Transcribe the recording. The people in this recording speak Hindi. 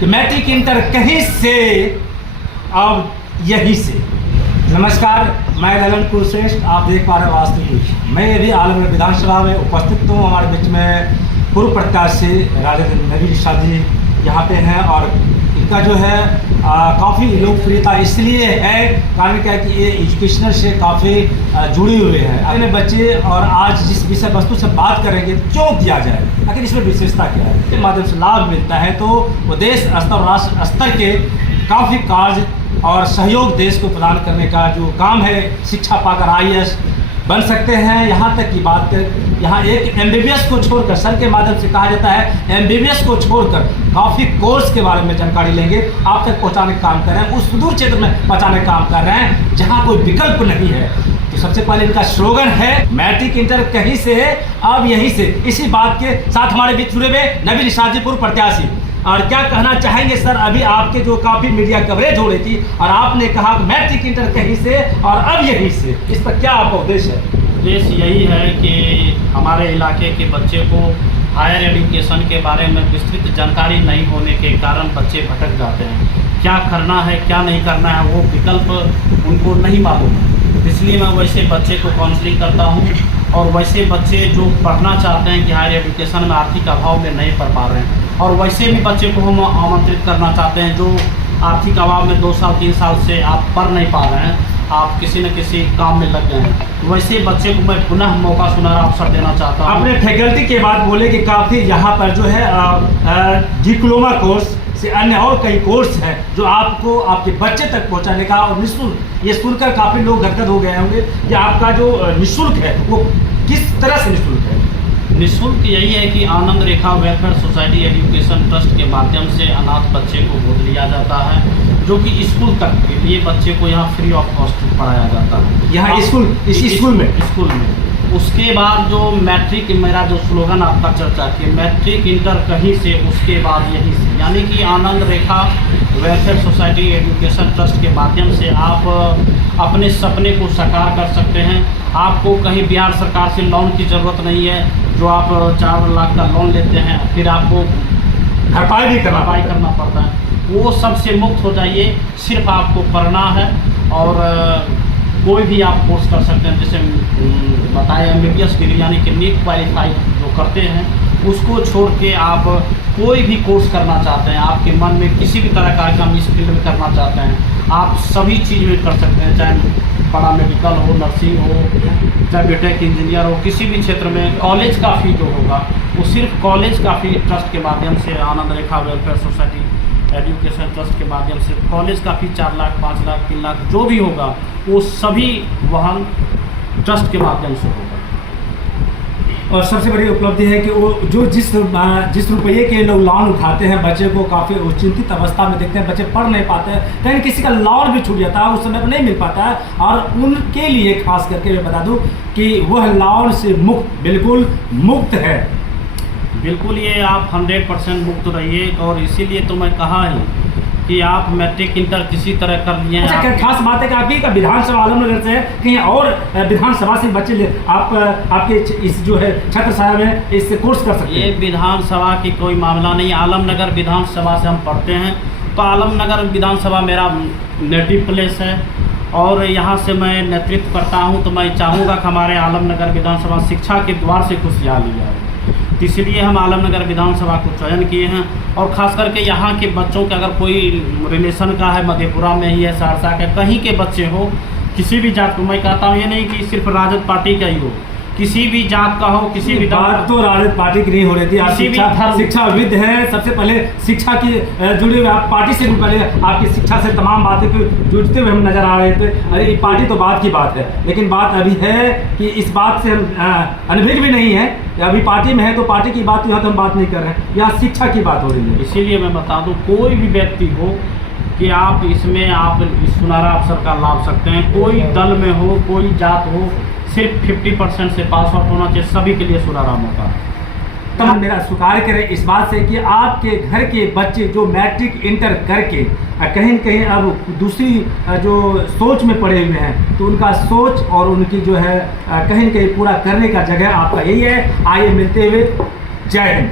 कि मैट्रिक इंटर कहीं से अब यहीं से। नमस्कार, मैं ललन कुलश्रेष्ठ, आप देख पा रहे हैं वास्तु न्यूज। मैं अभी आलमनगर विधानसभा में उपस्थित हूँ। हमारे बीच में पूर्व प्रत्याशी राजा नबी निषाद जी यहाँ पे हैं और इनका जो है काफ़ी लोकप्रियता इसलिए है, कारण क्या है कि ये एजुकेशनल से काफ़ी जुड़े हुए हैं। अपने बच्चे और आज जिस विषय वस्तु से बात करेंगे क्यों दिया जाए, आखिर इसमें विशेषता क्या है, इसके माध्यम से लाभ मिलता है तो वो देश स्तर और राष्ट्र स्तर के काफ़ी कार्य और सहयोग देश को प्रदान करने का जो काम है, शिक्षा पाकर IAS बन सकते हैं। यहाँ तक की बात कर, यहाँ एक MBBS को छोड़कर, सर के माध्यम से कहा जाता है MBBS को छोड़कर काफ़ी कोर्स के बारे में जानकारी लेंगे, आप तक पहुँचाने का काम कर रहे हैं, उस सुदूर क्षेत्र में पहुँचाने का काम कर रहे हैं जहाँ कोई विकल्प नहीं है। तो सबसे पहले इनका स्लोगन है मैट्रिक इंटर कहीं से है अब यहीं से। इसी बात के साथ हमारे बीच जुड़े हुए नबी निषाद जी, पूर्व प्रत्याशी, और क्या कहना चाहेंगे सर? अभी आपके जो काफ़ी मीडिया कवरेज हो रही थी और आपने कहा मैट्रिक इंटर कहीं से और अब यहीं से, इस पर क्या आपका उद्देश्य है? उद्देश्य यही है कि हमारे इलाके के बच्चे को हायर एजुकेशन के बारे में विस्तृत जानकारी नहीं होने के कारण बच्चे भटक जाते हैं। क्या करना है, क्या नहीं करना है, वो विकल्प उनको नहीं मालूम है। इसलिए मैं वैसे बच्चे को काउंसलिंग करता हूँ और वैसे बच्चे जो पढ़ना चाहते हैं कि हायर एजुकेशन में आर्थिक अभाव में नहीं पढ़ पा रहे हैं, और वैसे भी बच्चे को हम आमंत्रित करना चाहते हैं जो आर्थिक अभाव में 2 साल 3 साल से आप पढ़ नहीं पा रहे हैं, आप किसी न किसी काम में लग गए हैं, वैसे बच्चे को मैं पुनः मौका, सुनहरा अवसर देना चाहता हूँ। आपने फैकल्टी के बाद बोले कि काफ़ी यहाँ पर जो है डिप्लोमा कोर्स से अन्य और कई कोर्स हैं जो आपको आपके बच्चे तक पहुँचाने का और निःशुल्क, ये सुनकर काफ़ी लोग गदगद हो गए होंगे कि आपका जो निःशुल्क है वो किस तरह से निःशुल्क है? निःशुल्क यही है कि आनंद रेखा वेलफेयर सोसाइटी एजुकेशन ट्रस्ट के माध्यम से अनाथ बच्चे को गोद लिया जाता है, जो कि स्कूल तक के लिए बच्चे को यहाँ फ्री ऑफ कॉस्ट पढ़ाया जाता है। यहाँ स्कूल में उसके बाद जो मैट्रिक, मेरा जो स्लोगन आपका चर्चा की, मैट्रिक इंटर कहीं से उसके बाद यहीं से, यानी कि आनंद रेखा वेलफेयर सोसाइटी एजुकेशन ट्रस्ट के माध्यम से आप अपने सपने को साकार कर सकते हैं। आपको कहीं बिहार सरकार से लोन की ज़रूरत नहीं है, जो आप 4 लाख का लोन लेते हैं फिर आपको भरपाई भी करना पड़ता है, वो सबसे मुक्त हो जाइए। सिर्फ आपको पढ़ना है और कोई भी आप कोर्स कर सकते हैं। जैसे बताया MBBS डिग्री यानी कि नीट क्वालिफाई जो करते हैं, उसको छोड़ के आप कोई भी कोर्स करना चाहते हैं, आपके मन में किसी भी तरह का काम इस फील्ड में करना चाहते हैं, आप सभी चीज़ में कर सकते हैं, चाहे बड़ा मेडिकल हो, नर्सिंग हो, चाहे बीटेक इंजीनियर हो, किसी भी क्षेत्र में। कॉलेज का फी जो होगा वो सिर्फ कॉलेज का फी ट्रस्ट के माध्यम से, आनंद रेखा वेलफेयर सोसाइटी एजुकेशन ट्रस्ट के माध्यम से कॉलेज का फी 4 लाख, 5 लाख, 3 लाख जो भी होगा वो सभी वहन ट्रस्ट के माध्यम से होगा। और सबसे बड़ी उपलब्धि है कि वो जो जिस रुपये के लोग लोन उठाते हैं, बच्चे को काफ़ी चिंतित अवस्था में देखते हैं, बच्चे पढ़ नहीं पाते हैं, कहीं किसी का लोन भी छूट जाता है, उस समय पर नहीं मिल पाता है, और उनके लिए खास करके मैं बता दूं कि वह लोन से बिल्कुल मुक्त है। बिल्कुल, ये आप 100% मुक्त रहिए, और इसीलिए तो मैं कहा ही कि आप मैट्रिक इंटर किसी तरह कर लिए हैं। अच्छा, खास बात है कि आपकी का विधानसभा आलमनगर से है, कहीं और विधानसभा से बच्चे आपके इस जो है छत्र छाया में इससे कोर्स कर सकते हैं? ये विधानसभा की कोई मामला नहीं, आलमनगर विधानसभा से हम पढ़ते हैं, तो आलमनगर विधानसभा मेरा नेटिव प्लेस है और यहाँ से मैं नेतृत्व करता हूँ। तो मैं चाहूँगा कि हमारे आलमनगर विधानसभा शिक्षा के द्वार से खुशहाली जाए, इसलिए हम आलमनगर विधानसभा को चयन किए हैं। और ख़ास करके यहाँ के बच्चों के, अगर कोई रिलेशन का है, मधेपुरा में ही है, सहरसा के कहीं के बच्चे हो, किसी भी जात को, मैं कहता हूँ ये नहीं कि सिर्फ राजद पार्टी का ही हो, किसी भी जात का हो, किसी भी बात तो राजद पार्टी की नहीं हो रही थी। आप शिक्षा विद है, सबसे पहले शिक्षा की जुड़े हुए, आप पार्टी से भी पहले आपकी शिक्षा से तमाम बातें जुड़ते हुए हम नजर आ रहे थे। अरे पार्टी तो बात की बात है, लेकिन बात अभी है कि इस बात से हम अनभिज्ञ भी नहीं है, अभी पार्टी में है तो पार्टी की बात यहाँ तो हम बात नहीं कर रहे हैं, यहाँ शिक्षा की बात हो रही है। इसीलिए मैं बता दूँ, कोई भी व्यक्ति हो कि आप इसमें आप इस सुनहरा अवसर का लाभ सकते हैं, कोई दल में हो, कोई जात हो, सिर्फ 50% से पास आउट होना चाहिए, सभी के लिए सुनहरा मौका। तो मेरा स्वीकार करें इस बात से कि आपके घर के बच्चे जो मैट्रिक इंटर करके कहीं न कहीं अब दूसरी जो सोच में पड़े हुए हैं, तो उनका सोच और उनकी जो है कहीं न कहीं पूरा करने का जगह आपका यही है। आइए मिलते हुए, जय हिंद।